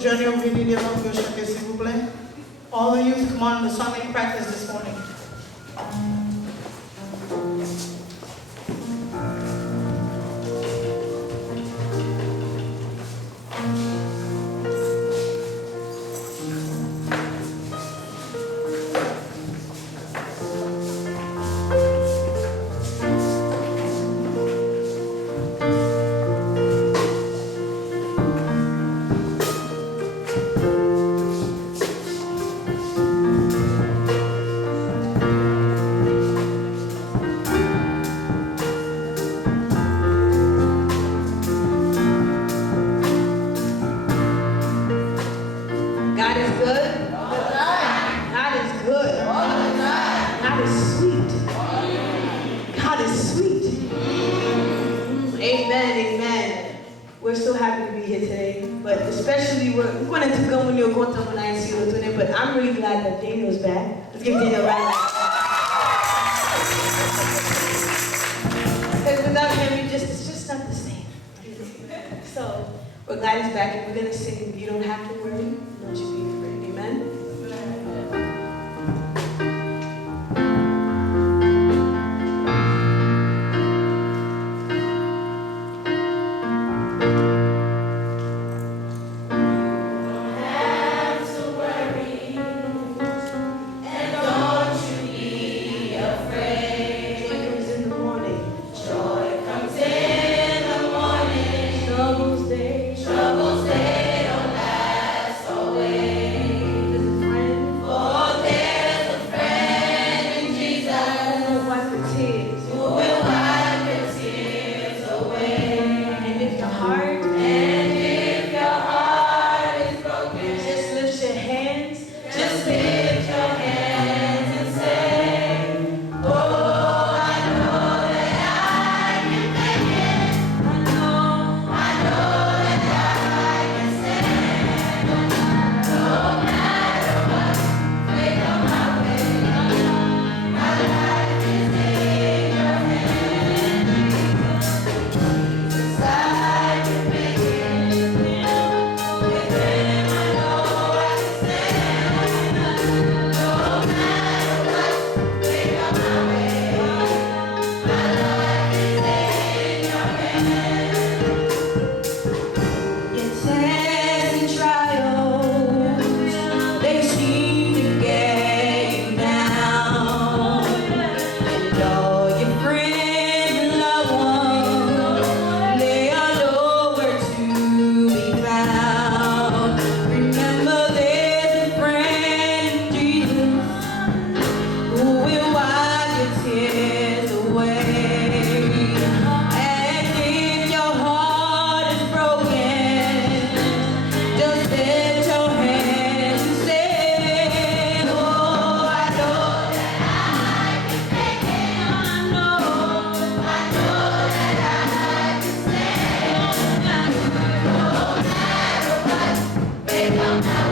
Journey of Reading of your chapter, s'il vous plaît. All the youth, come on, the sonic practice this morning. God is good. God is good. God is sweet. God is sweet. Amen, amen. We're so happy to be here today, but especially we're going to go when you're going to but I'm really glad that Daniel's back. Let's give Daniel a round. Because without him, it's just not the same. So we're glad he's back, and we're going to sing "You Don't Have to Worry, Don't You Be Afraid." Amen. Come